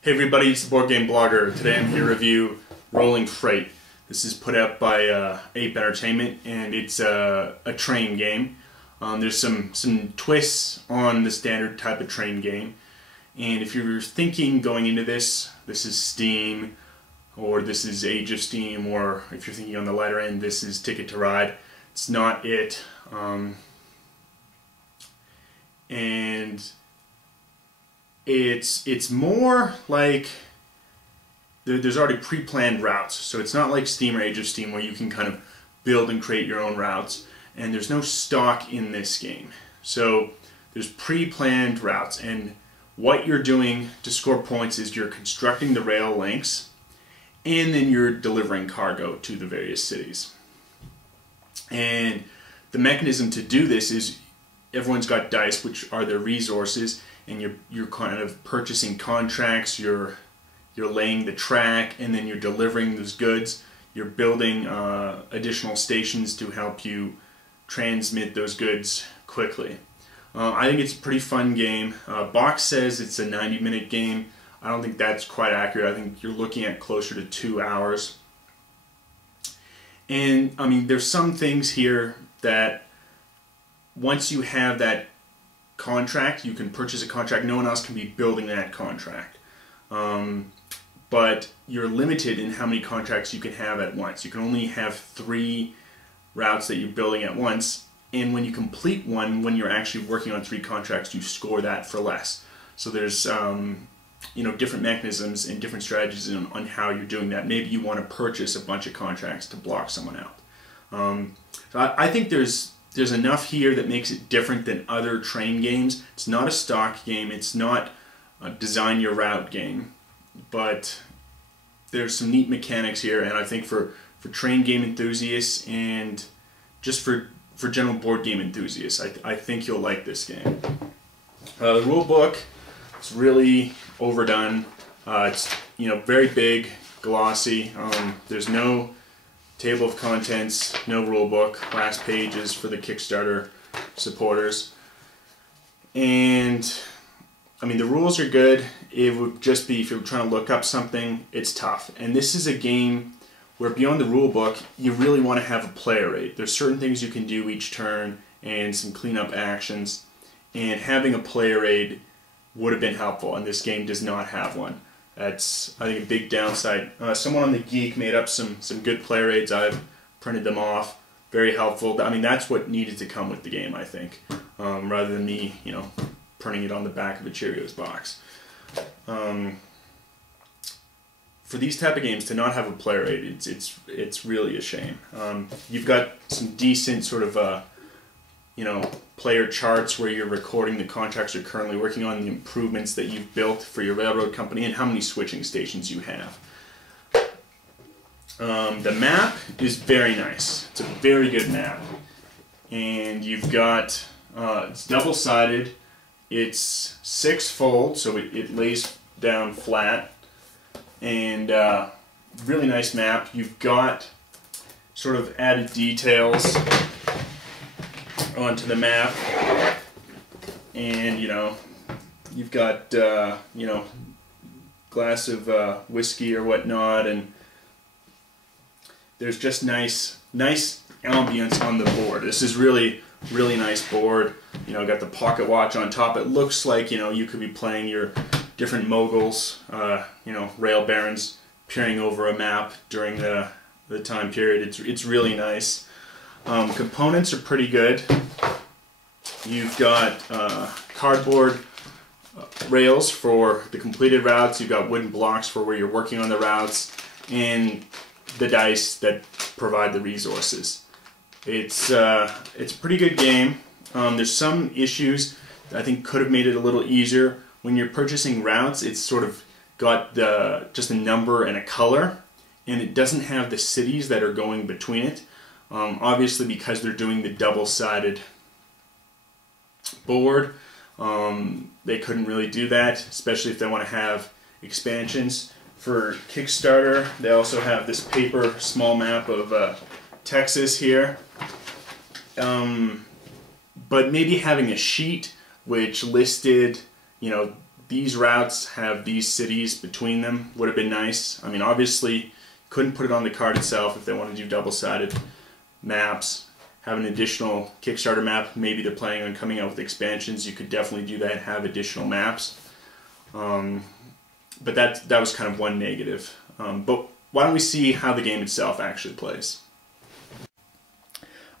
Hey everybody, it's the Board Game Blogger. Today I'm here to review Rolling Freight. This is put out by Ape Entertainment, and it's a train game. There's some twists on the standard type of train game. And if you're thinking going into this is Steam, or this is Age of Steam, or if you're thinking on the lighter end, this is Ticket to Ride, it's not it. And it's more like there's already pre-planned routes, so it's not like Steam or Age of Steam where you can kind of build and create your own routes, and there's no stock in this game. So there's pre-planned routes, and what you're doing to score points is you're constructing the rail links, and then you're delivering cargo to the various cities. And the mechanism to do this is everyone's got dice, which are their resources, and you're kind of purchasing contracts, you're laying the track, and then you're delivering those goods. You're building additional stations to help you transmit those goods quickly. I think it's a pretty fun game. Box says it's a 90-minute game. I don't think that's quite accurate. I think you're looking at closer to 2 hours. And I mean, there's some things here that once you have that contract, you can purchase a contract. No one else can be building that contract. But you're limited in how many contracts you can have at once. You can only have 3 routes that you're building at once, and when you complete one, when you're actually working on 3 contracts, you score that for less. So there's different mechanisms and different strategies on how you're doing that. Maybe you want to purchase a bunch of contracts to block someone out. So I think there's enough here that makes it different than other train games. It's not a stock game, it's not a design your route game, but there's some neat mechanics here, and I think for train game enthusiasts and just for general board game enthusiasts, I think you'll like this game. The rule book is really overdone. It's very big, glossy. There's no table of contents, no rule book, last pages for the Kickstarter supporters. And I mean, the rules are good. It would just be, if you're trying to look up something, it's tough. And this is a game where beyond the rule book, you really want to have a player rate. There's certain things you can do each turn and some cleanup actions, and having a player aid would have been helpful, and this game does not have one. That's, I think, a big downside. Someone on the Geek made up some good player aids. I've printed them off. Very helpful. I mean, that's what needed to come with the game, I think, rather than me, printing it on the back of a Cheerios box. For these type of games, to not have a player aid, it's really a shame. You've got some decent sort of player charts where you're recording the contracts you're currently working on, the improvements that you've built for your railroad company, and how many switching stations you have. The map is very nice. It's a very good map. And you've got, it's double-sided, it's 6-fold, so it lays down flat, and really nice map. You've got sort of added details onto the map, and you've got glass of whiskey or whatnot, and there's just nice ambience on the board. This is really nice board. Got the pocket watch on top. It looks like you could be playing your different moguls, rail barons peering over a map during the time period. It's really nice. Components are pretty good. You've got cardboard rails for the completed routes. You've got wooden blocks for where you're working on the routes, and the dice that provide the resources. It's a pretty good game. There's some issues that I think could have made it a little easier. When you're purchasing routes, it's sort of got just a number and a color, and it doesn't have the cities that are going between it. Obviously, because they're doing the double-sided board, they couldn't really do that, especially if they want to have expansions. For Kickstarter, they also have this paper small map of Texas here. But maybe having a sheet which listed, these routes have these cities between them. Would have been nice. I mean, obviously, couldn't put it on the card itself if they want to do double-sided maps. Have an additional Kickstarter map. Maybe they're planning on coming out with expansions. You could definitely do that and have additional maps. But that was kind of one negative. But why don't we see how the game itself actually plays?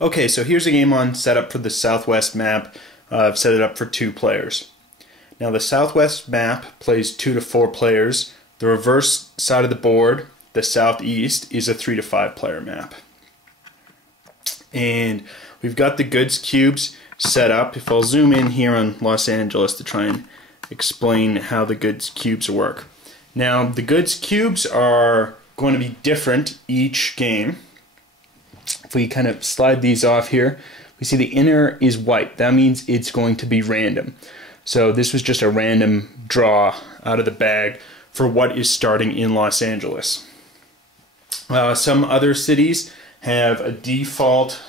Okay, so here's a game on setup for the Southwest map. I've set it up for 2 players. Now the Southwest map plays 2 to 4 players. The reverse side of the board, the Southeast, is a 3 to 5 player map. And we've got the goods cubes set up. If I'll zoom in here on Los Angeles to try and explain how the goods cubes work. Now the goods cubes are going to be different each game. If we kind of slide these off here, we see the inner is white. That means it's going to be random. So this was just a random draw out of the bag for what is starting in Los Angeles. Some other cities have a default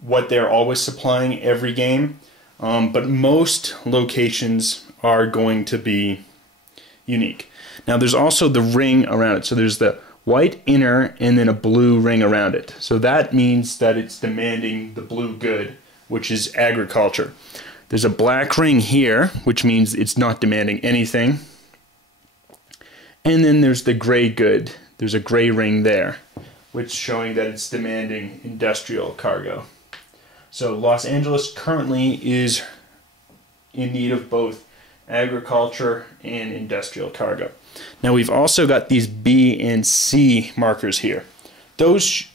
what they're always supplying every game, but most locations are going to be unique. Now there's also the ring around it. So there's the white inner and then a blue ring around it. So that means that it's demanding the blue good, which is agriculture. There's a black ring here, which means it's not demanding anything. And then there's the gray good. There's a gray ring there, which is showing that it's demanding industrial cargo. So Los Angeles currently is in need of both agriculture and industrial cargo. Now we've also got these B and C markers here. Those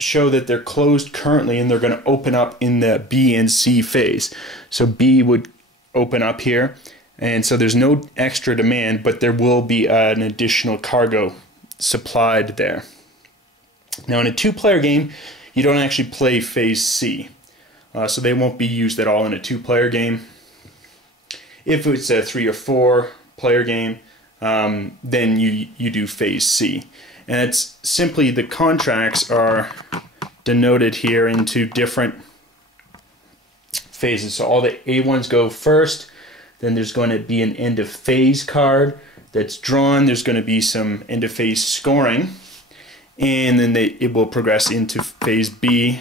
show that they're closed currently and they're going to open up in the B and C phase. So B would open up here, and so there's no extra demand, but there will be an additional cargo supplied there. Now in a 2-player game, you don't actually play phase C, so they won't be used at all in a 2-player game. If it's a 3 or 4 player game, then you do phase C. And it's simply the contracts are denoted here into different phases. So all the A1s go first, then there's going to be an end of phase card that's drawn, there's going to be some end of phase scoring, and then it will progress into phase B.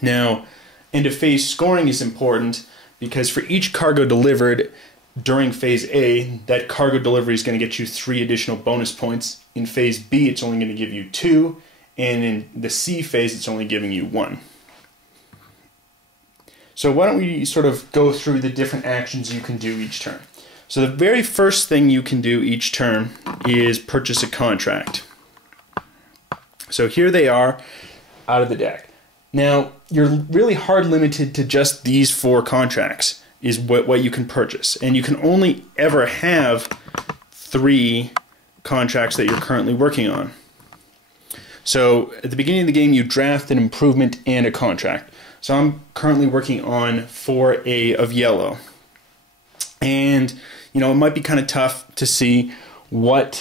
Now, end of phase scoring is important because for each cargo delivered during phase A, that cargo delivery is going to get you 3 additional bonus points. In phase B, it's only going to give you 2, and in the C phase, it's only giving you 1. So why don't we sort of go through the different actions you can do each turn. So the very first thing you can do each turn is purchase a contract. So here they are out of the deck. Now, you're really hard limited to just these 4 contracts is what you can purchase. And you can only ever have 3 contracts that you're currently working on. So at the beginning of the game, you draft an improvement and a contract. So I'm currently working on 4A of yellow. And you know, it might be kind of tough to see where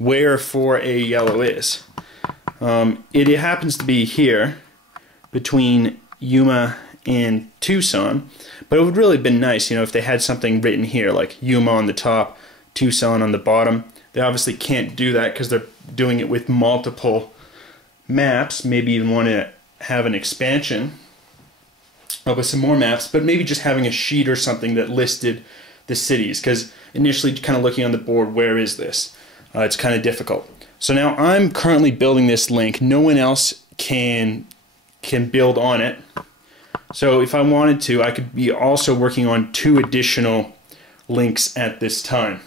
4A yellow is. It happens to be here between Yuma and Tucson, but it would really have been nice, you know, if they had something written here like Yuma on the top, Tucson on the bottom. They obviously can't do that because they're doing it with multiple maps. Maybe even want to have an expansion with some more maps, but maybe just having a sheet or something that listed the cities, because initially kind of looking on the board, where is this? It's kind of difficult. So now I'm currently building this link. No one else can build on it. So if I wanted to, I could be also working on 2 additional links at this time.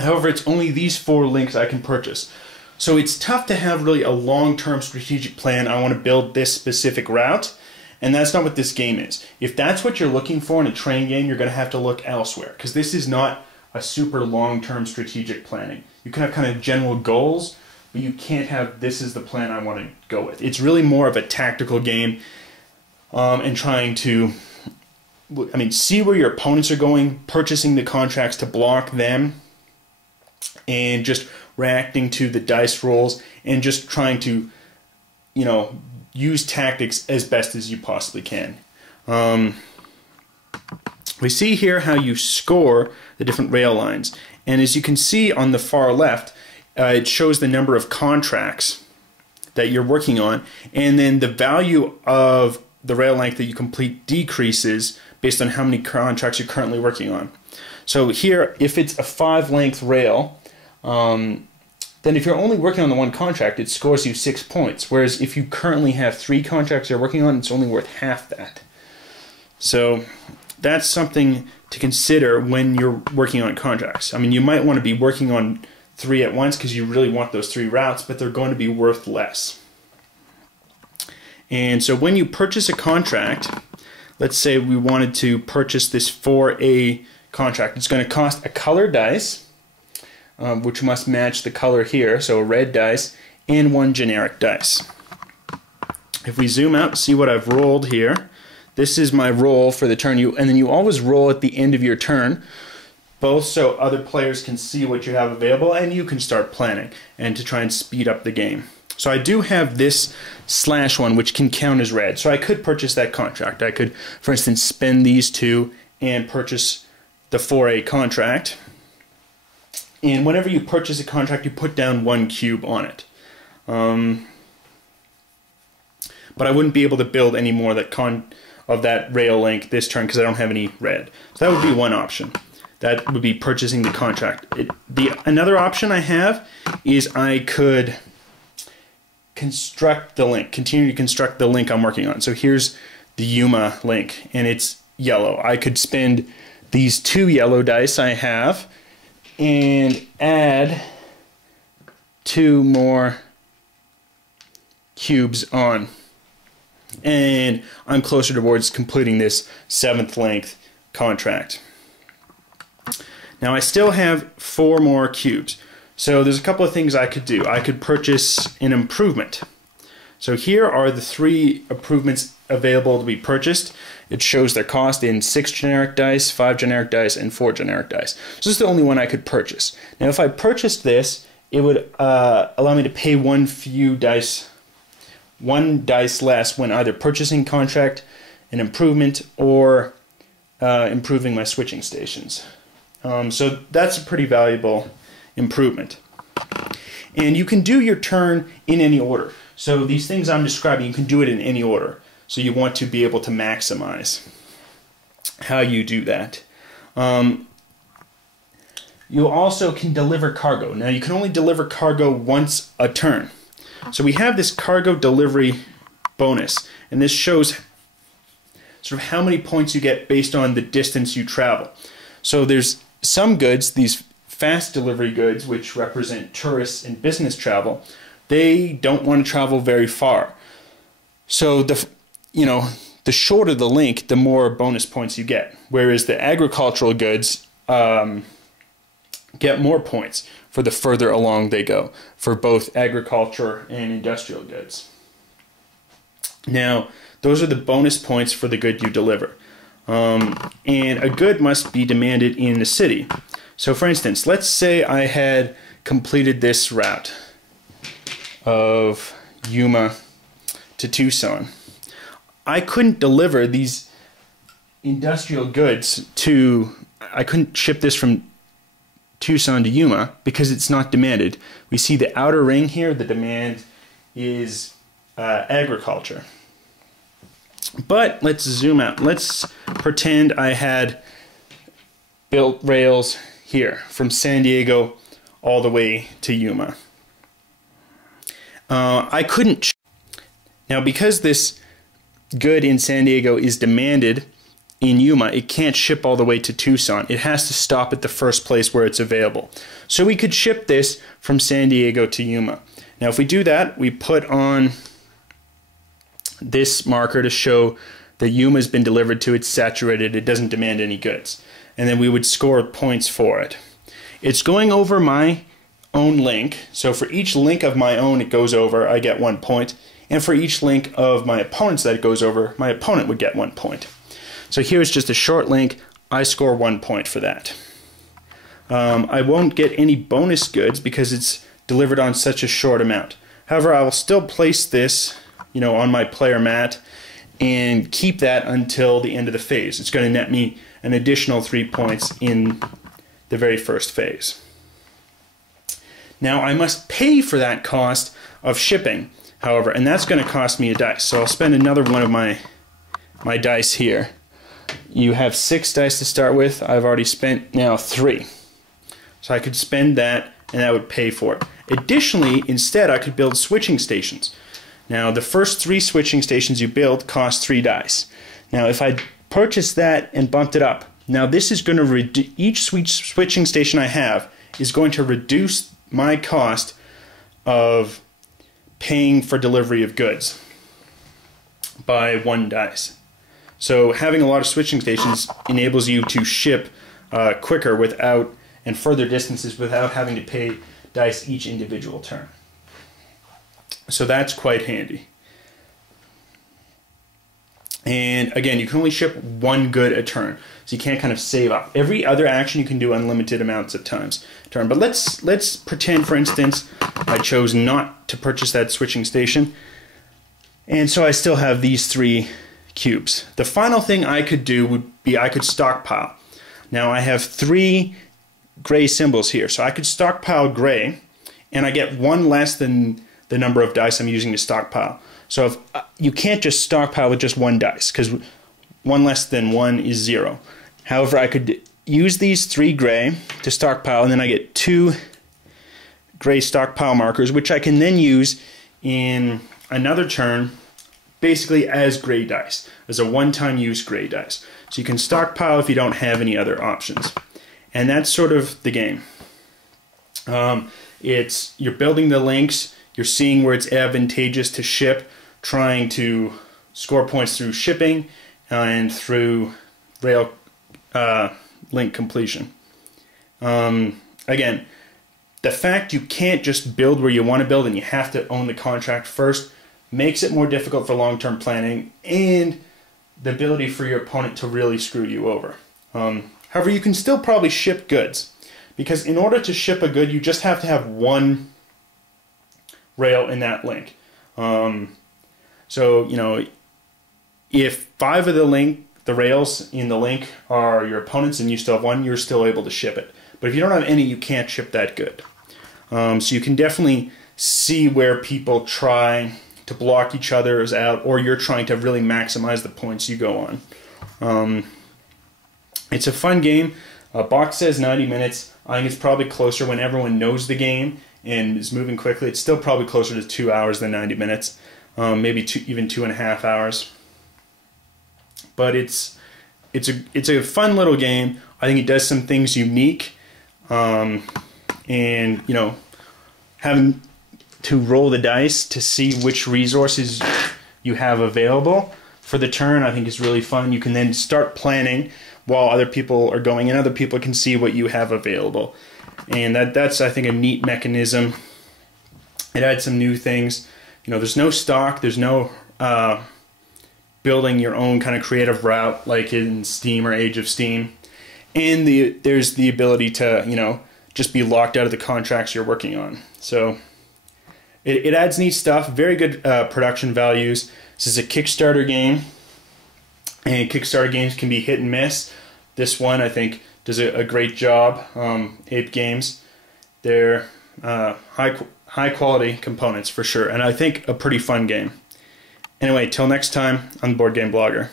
However, it's only these 4 links I can purchase. So it's tough to have really a long-term strategic plan. I want to build this specific route, and that's not what this game is. If that's what you're looking for in a train game, you're going to have to look elsewhere, because this is not a super long-term strategic planning. You can have kind of general goals, but you can't have, this is the plan I want to go with. It's really more of a tactical game, and trying to, see where your opponents are going, purchasing the contracts to block them, and just reacting to the dice rolls, and just trying to, use tactics as best as you possibly can. we see here how you score the different rail lines. And as you can see on the far left, it shows the number of contracts that you're working on, and then the value of the rail length that you complete decreases based on how many contracts you're currently working on. So here, if it's a 5-length rail, then if you're only working on the one contract, it scores you 6 points. Whereas if you currently have 3 contracts you're working on, it's only worth half that. So that's something to consider when you're working on contracts. I mean, you might want to be working on 3 at once because you really want those 3 routes, but they're going to be worth less. And so when you purchase a contract, let's say we wanted to purchase this 4A contract. It's going to cost a color dice, which must match the color here, so a red dice, and 1 generic dice. If we zoom out, see what I've rolled here. This is my roll for the turn. And then you always roll at the end of your turn, both so other players can see what you have available and you can start planning and to try and speed up the game. So I do have this /1, which can count as red. So I could purchase that contract. I could, for instance, spend these 2 and purchase the 4A contract. And whenever you purchase a contract, you put down 1 cube on it. But I wouldn't be able to build any more of that rail length this turn because I don't have any red. So that would be one option. That would be purchasing the contract. Another option I have is I could construct the link, continue to construct the link I'm working on. So here's the Yuma link, and it's yellow. I could spend these 2 yellow dice I have and add 2 more cubes on. And I'm closer towards completing this 7th length contract. Now I still have 4 more cubes. So there's a couple of things I could do. I could purchase an improvement. So here are the 3 improvements available to be purchased. It shows their cost in 6 generic dice, 5 generic dice, and 4 generic dice. So this is the only one I could purchase. Now if I purchased this, it would allow me to pay 1 dice less when either purchasing contract, an improvement, or improving my switching stations. So that's a pretty valuable improvement. And you can do your turn in any order. So these things I'm describing, you can do it in any order. So you want to be able to maximize how you do that. You also can deliver cargo. Now you can only deliver cargo once a turn. So we have this cargo delivery bonus, and this shows sort of how many points you get based on the distance you travel. So there's some goods, these fast delivery goods, which represent tourists and business travel, they don't want to travel very far. So the shorter the link, the more bonus points you get. Whereas the agricultural goods get more points for the further along they go, for both agriculture and industrial goods. Now, those are the bonus points for the good you deliver. And a good must be demanded in the city. So for instance, let's say I had completed this route of Yuma to Tucson. I couldn't deliver these industrial goods I couldn't ship this from Tucson to Yuma because it's not demanded. We see the outer ring here, the demand is agriculture. But let's zoom out. Let's pretend I had built rails here from San Diego all the way to Yuma. I couldn't. Now, because this good in San Diego is demanded in Yuma, it can't ship all the way to Tucson. It has to stop at the first place where it's available. So we could ship this from San Diego to Yuma. Now, if we do that, we put on this marker to show that Yuma has been delivered to, it's saturated, it doesn't demand any goods. And then we would score points for it. It's going over my own link, so for each link of my own it goes over, I get 1 point. And for each link of my opponent's that it goes over, my opponent would get 1 point. So here's just a short link, I score 1 point for that. I won't get any bonus goods because it's delivered on such a short amount. However, I will still place this on my player mat and keep that until the end of the phase. It's going to net me an additional 3 points in the very first phase. Now I must pay for that cost of shipping, however, and that's going to cost me a dice. So I'll spend another one of my dice here. You have 6 dice to start with. I've already spent now 3. So I could spend that and that would pay for it. Additionally, instead I could build switching stations. Now the first 3 switching stations you build cost 3 dice. Now if I purchased that and bumped it up, now this is going to each switching station I have is going to reduce my cost of paying for delivery of goods by 1 dice. So having a lot of switching stations enables you to ship quicker without and further distances without having to pay dice each individual turn. So that's quite handy. And again, you can only ship 1 good a turn, so you can't kind of save up. Every other action you can do unlimited amounts of times a turn. But let's pretend, for instance, I chose not to purchase that switching station, and so I still have these 3 cubes. The final thing I could do would be I could stockpile. Now I have 3 gray symbols here, so I could stockpile gray, and I get 1 less than the number of dice I'm using to stockpile. So if, you can't just stockpile with just 1 dice, because 1 less than 1 is 0. However, I could use these 3 gray to stockpile, and then I get 2 gray stockpile markers, which I can then use in another turn, basically as gray dice, as a one-time use gray dice. So you can stockpile if you don't have any other options. And that's sort of the game. You're building the links, you're seeing where it's advantageous to ship, trying to score points through shipping and through rail link completion. Again, the fact you can't just build where you want to build and you have to own the contract first makes it more difficult for long-term planning and the ability for your opponent to really screw you over. However, you can still probably ship goods, because in order to ship a good, you just have to have 1 rail in that link. So, you know, if 5 of the rails in the link are your opponent's and you still have 1, you're still able to ship it. But if you don't have any, you can't ship that good. So you can definitely see where people try to block each other's out, or you're trying to really maximize the points you go on. It's a fun game. Box says 90 minutes. I think it's probably closer when everyone knows the game and is moving quickly. It's still probably closer to 2 hours than 90 minutes, maybe even 2.5 hours. But it's a fun little game. I think it does some things unique, and you know, having to roll the dice to see which resources you have available for the turn, I think is really fun. You can then start planning while other people are going, and other people can see what you have available. And that's I think a neat mechanism. It adds some new things. You know, there's no stock, there's no building your own kind of creative route like in Steam or Age of Steam. And there's the ability to, you know, just be locked out of the contracts you're working on. So it adds neat stuff, very good production values. This is a Kickstarter game, and Kickstarter games can be hit and miss. This one, I think, does a great job. Ape Games, they're high quality components for sure, and I think a pretty fun game. Anyway, till next time, I'm the Board Game Blogger.